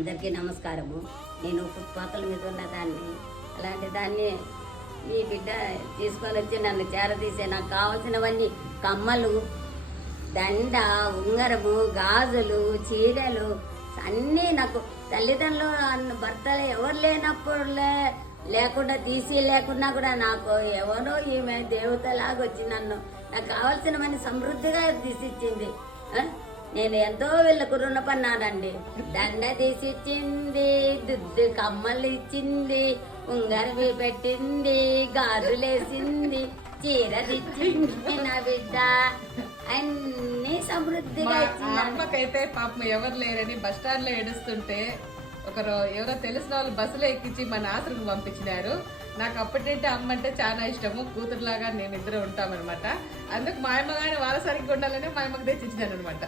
అందరికీ నమస్కారము. నేను ఫుట్పాత్ల మీద ఉన్న దాన్ని, అలాంటి దాన్ని మీ బిడ్డ తీసుకొని వచ్చి నన్ను చేరదీసే నాకు కావాల్సినవన్నీ కమ్మలు, దండ, ఉంగరము, గాజులు, చీరలు అన్నీ నాకు తల్లిదండ్రులు భర్తలు ఎవరు లేనప్పుడు లేకుండా తీసి లేకున్నా కూడా నాకు ఎవరో ఈమె దేవతలాగా వచ్చి నాకు కావాల్సినవన్నీ సమృద్ధిగా తీసిచ్చింది. నేను ఎంతో వీళ్ళకు రుణపన్నానండి. దండ తీసిచ్చింది, దుద్దు కమ్మలు ఇచ్చింది, ఉంగరవి పెట్టింది, గాజులేసింది, చీర తెచ్చింది నా బిడ్డ. అన్ని సమృద్ధిగా ఇచ్చింది. అమ్మకైతే పాపం ఎవరు లేరని బస్ స్టాండ్ లో ఏడుస్తుంటే ఎవరో తెలిసిన వాళ్ళు బస్సులో ఎక్కించి మన ఆశ్రమం పంపించినారు. నాకు అప్పటింటే అమ్మ అంటే చాలా ఇష్టము, కూతురులాగా మేము ఇద్దరు ఉంటామన్నమాట. అందుకు మా అమ్మగాని వాళ్ళ సరిగ్గా ఉండాలని మా అమ్మకి తెచ్చిచ్చినాను అనమాట.